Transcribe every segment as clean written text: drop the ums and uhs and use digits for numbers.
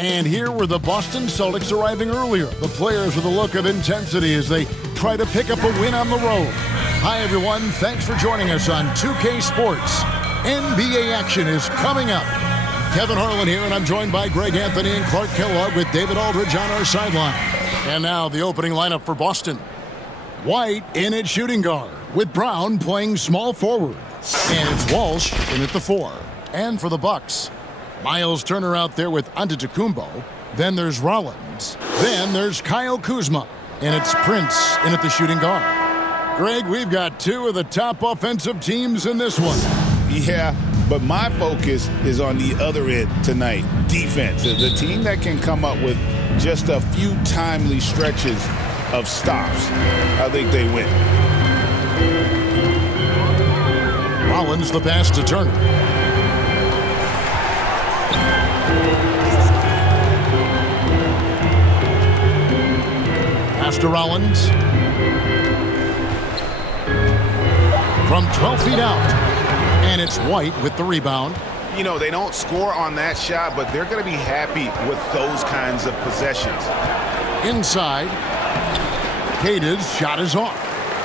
And here were the Boston Celtics arriving earlier. The players with a look of intensity as they try to pick up a win on the road. Hi, everyone. Thanks for joining us on 2K Sports. NBA action is coming up. Kevin Harlan here, and I'm joined by Greg Anthony and Clark Kellogg with David Aldridge on our sideline. And now the opening lineup for Boston. White in at shooting guard, with Brown playing small forward. And it's Walsh in at the 4. And for the Bucks, Miles Turner out there with Antetokounmpo. Then there's Rollins. Then there's Kyle Kuzma. And it's Prince in at the shooting guard. Greg, we've got two of the top offensive teams in this one. Yeah, but my focus is on the other end tonight, defense. The team that can come up with just a few timely stretches of stops, I think they win. Rollins the pass to Turner. Pass to Rollins. From 12 feet out. And it's White with the rebound. You know, they don't score on that shot, but they're going to be happy with those kinds of possessions. Inside. Cade's shot is off.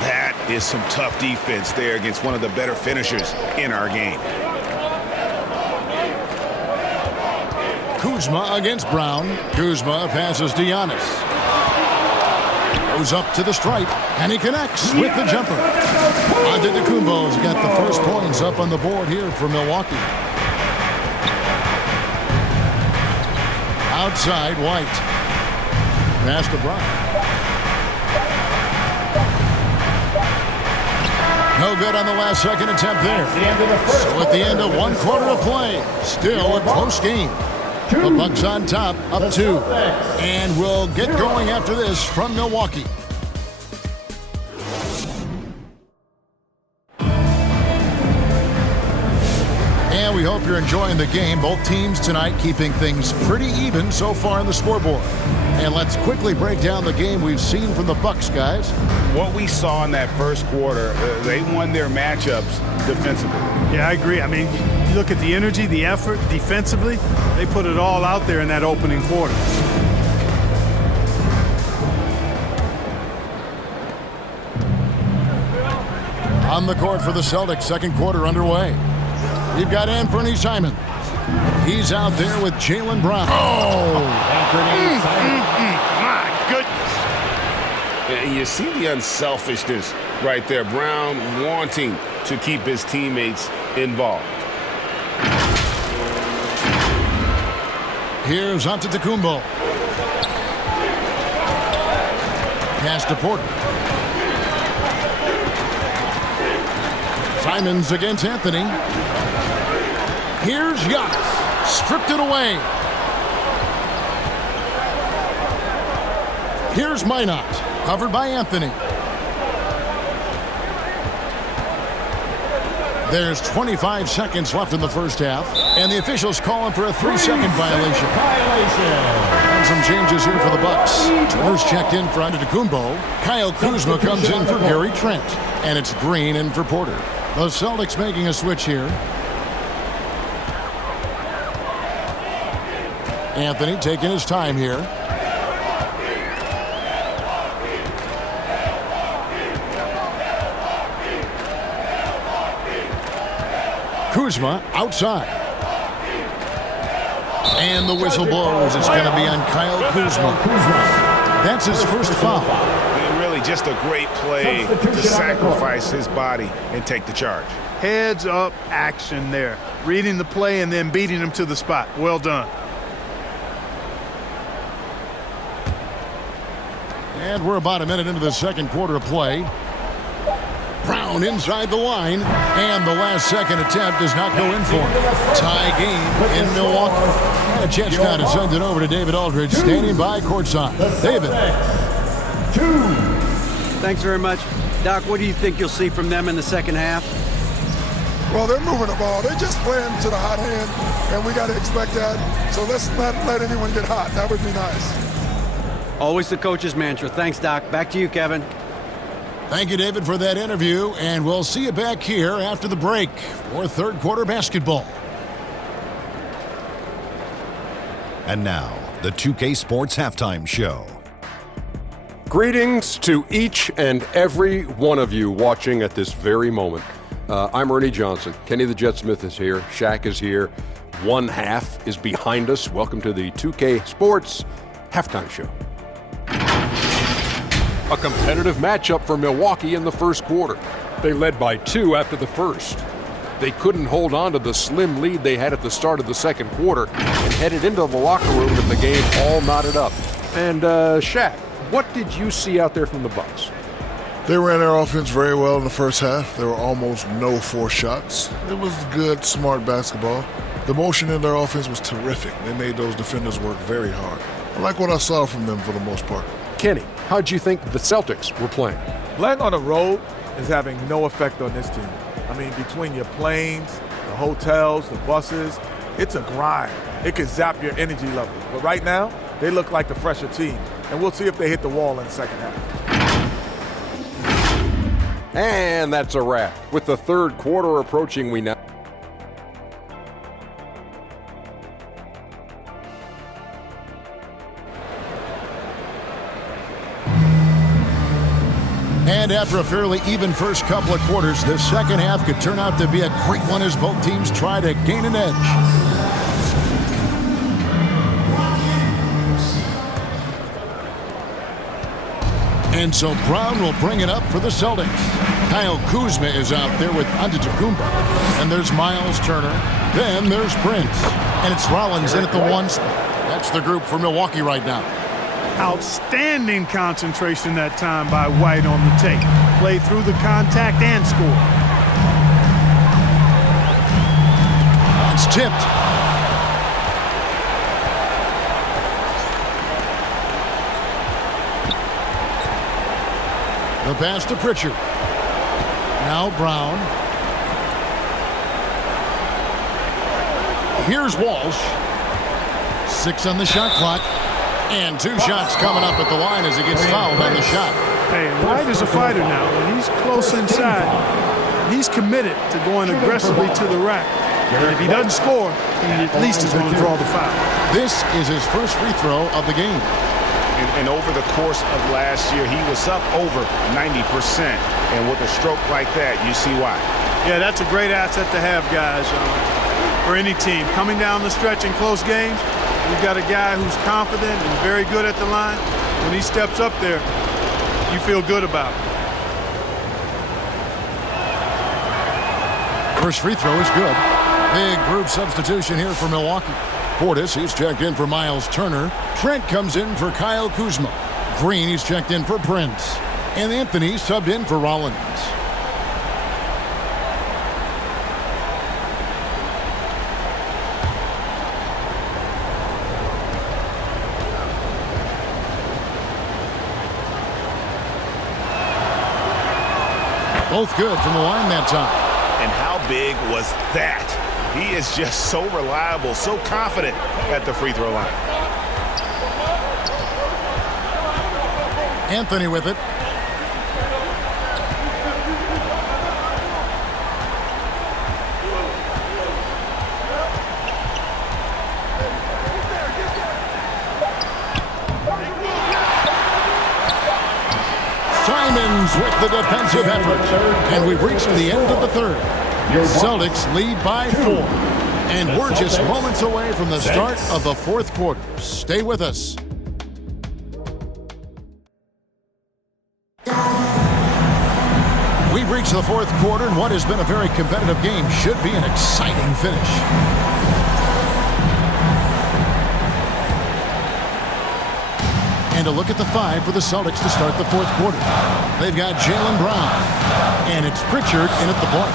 That is some tough defense there against one of the better finishers in our game. Kuzma against Brown. Kuzma passes to Giannis. Goes up to the stripe, and he connects with the jumper. Antetokounmpo's got the first points up on the board here for Milwaukee. Outside, White. Pass to Brown. No good on the last second attempt there. So at the end of one quarter of play, still a close game. The Bucks on top, up 2. And we'll get going after this from Milwaukee. And we hope you're enjoying the game. Both teams tonight keeping things pretty even so far on the scoreboard. And let's quickly break down the game we've seen from the Bucks, guys. What we saw in that first quarter, they won their matchups defensively. Yeah, I agree. I mean, you look at the energy, the effort defensively, they put it all out there in that opening quarter. On the court for the Celtics, second quarter underway. You've got Anthony Simons. He's out there with Jaylen Brown. Oh! Anthony Simons. My goodness. And you see the unselfishness right there. Brown wanting to keep his teammates involved. Here's Antetokounmpo. Pass to Porter. Simons against Anthony. Here's Giannis. Stripped it away. Here's Minot. Covered by Anthony. There's 25 seconds left in the first half. And the officials calling for a 3-second violation. And some changes here for the Bucks. Turner's checked in for Antetokounmpo. Kyle Kuzma comes in for Gary Trent. And it's Green in for Porter. The Celtics making a switch here. Anthony taking his time here. Kuzma outside. And the whistle blows. It's going to be on Kyle Kuzma. That's his first foul. And really just a great play to sacrifice his body and take the charge. Heads up action there. Reading the play and then beating him to the spot. Well done. And we're about a minute into the second quarter of play. Brown inside the line, and the last second attempt does not go in for him. Tie game in Milwaukee. And a chance now to send it over to David Aldridge, standing by courtside. David. Thanks very much. Doc, what do you think you'll see from them in the second half? Well, they're moving the ball. They're just playing to the hot hand, and we got to expect that. So let's not let anyone get hot. That would be nice. Always the coach's mantra. Thanks, Doc. Back to you, Kevin. Thank you, David, for that interview, and we'll see you back here after the break for third quarter basketball. And now, the 2K Sports Halftime Show. Greetings to each and every one of you watching at this very moment. I'm Ernie Johnson. Kenny the Jet Smith is here. Shaq is here. One half is behind us. Welcome to the 2K Sports Halftime Show. A competitive matchup for Milwaukee in the first quarter. They led by 2 after the first. They couldn't hold on to the slim lead they had at the start of the second quarter and headed into the locker room with the game all knotted up. And Shaq, what did you see out there from the Bucks? They ran their offense very well in the first half. There were almost no forced shots. It was good, smart basketball. The motion in their offense was terrific. They made those defenders work very hard. I like what I saw from them for the most part. Kenny, how'd you think the Celtics were playing? Playing on the road is having no effect on this team. I mean, between your planes, the hotels, the buses, it's a grind. It can zap your energy level. But right now, they look like the fresher team. And we'll see if they hit the wall in the second half. And that's a wrap. With the third quarter approaching, we now... And after a fairly even first couple of quarters, the second half could turn out to be a great one as both teams try to gain an edge. And so Brown will bring it up for the Celtics. Kyle Kuzma is out there with Antetokounmpo. And there's Miles Turner. Then there's Prince. And it's Rollins in at the 1 spot. That's the group for Milwaukee right now. Outstanding concentration that time by White on the tape. Play through the contact and score. It's tipped. The pass to Pritchard. Now Brown. Here's Walsh. 6 on the shot clock. And 2 shots coming up at the line as he gets fouled on the shot. Hey, White is a fighter now, and he's close inside. He's committed to going aggressively to the rack. And if he doesn't score, he at least is going to draw the foul. This is his first free throw of the game. And over the course of last year, he was up over 90%. And with a stroke like that, you see why. Yeah, that's a great asset to have, guys, for any team. Coming down the stretch in close games, you've got a guy who's confident and very good at the line. When he steps up there, you feel good about it. First free throw is good. Big group substitution here for Milwaukee. Portis, he's checked in for Miles Turner. Trent comes in for Kyle Kuzma. Green, he's checked in for Prince. And Anthony subbed in for Rollins. Both good from the line that time. And how big was that? He is just so reliable, so confident at the free throw line. Anthony with it. Simons with the defensive effort. And we've reached the end of the third. Celtics lead by 4. And we're just moments away from the start of the fourth quarter. Stay with us. We've reached the fourth quarter, and what has been a very competitive game should be an exciting finish. And a look at the 5 for the Celtics to start the fourth quarter. They've got Jaylen Brown. And it's Pritchard in at the point.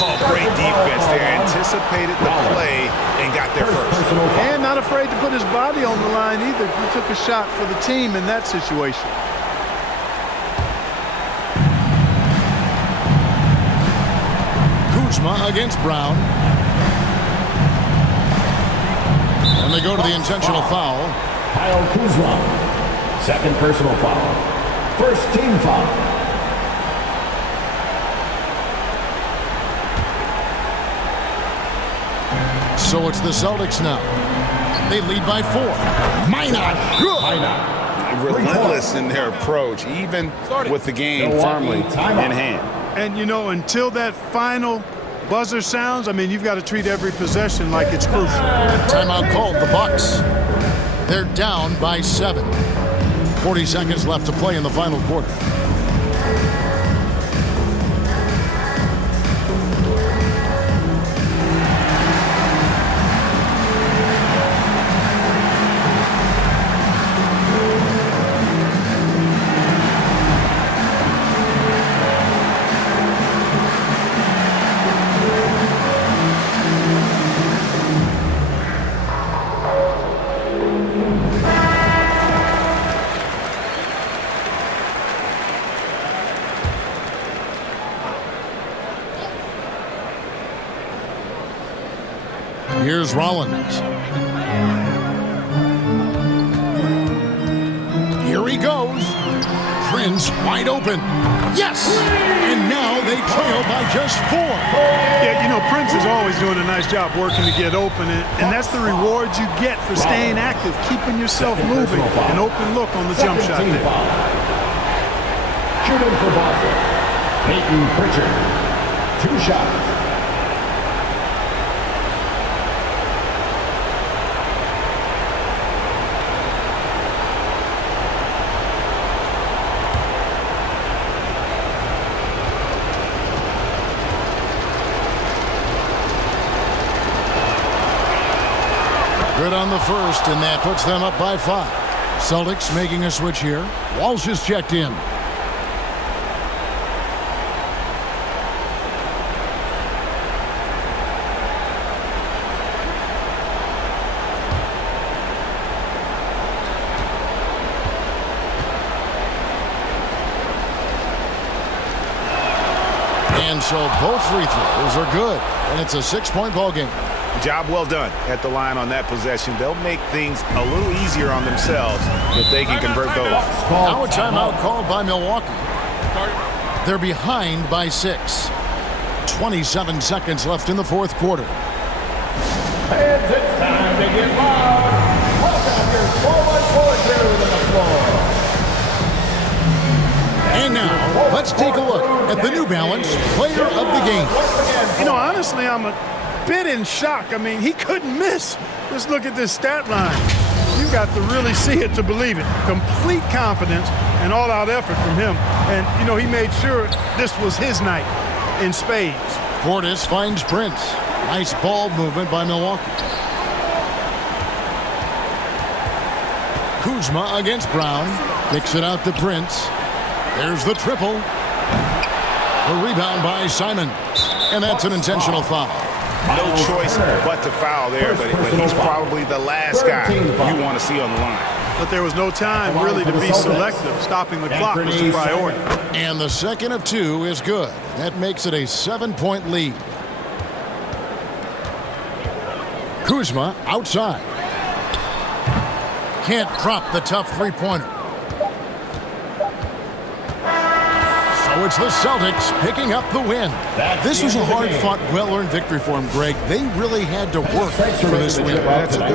Oh, great defense there. Anticipated the play and got there first. And not afraid to put his body on the line either. He took a shot for the team in that situation. Kuzma against Brown. And they go to the intentional foul. Kyle Kuzma, second personal foul. First team foul. So it's the Celtics now. They lead by 4. Minot. Relentless in their approach, even with the game firmly in hand. And, you know, until that final buzzer sounds, I mean, you've got to treat every possession like it's crucial. Timeout called, the Bucks. They're down by 7. 40 seconds left to play in the final quarter. Here's Rollins. Here he goes. Prince wide open. Yes! And now they trail by just 4. Yeah, you know, Prince is always doing a nice job working to get open, and that's the reward you get for staying active, keeping yourself moving. An open look on the jump shot there. Shooting for Boston, Peyton Pritchard. 2 shots. Good on the first, and that puts them up by 5. Celtics making a switch here. Walsh is checked in. And so both free throws are good, and it's a 6-point ball game. Job well done at the line on that possession. They'll make things a little easier on themselves if they can convert those. Now a timeout called by Milwaukee. They're behind by 6. 27 seconds left in the fourth quarter. And it's time to get loud. Welcome your forward crew to the floor. And now, let's take a look at the New Balance player of the game. You know, honestly, I'm a bit in shock. I mean, he couldn't miss. Just look at this stat line. You got to really see it to believe it. Complete confidence and all-out effort from him. And, you know, he made sure this was his night in spades. Portis finds Prince. Nice ball movement by Milwaukee. Kuzma against Brown. Kicks it out to Prince. There's the triple. The rebound by Simon. And that's an intentional foul. No choice but to foul there, but he's probably the last guy you want to see on the line. But there was no time really to be selective. Stopping the clock was the priority. And the second of 2 is good. That makes it a 7-point lead. Kuzma outside. Can't drop the tough three-pointer. So it's the Celtics picking up the win. This was a hard-fought, well-earned victory for them, Greg. They really had to work for this win.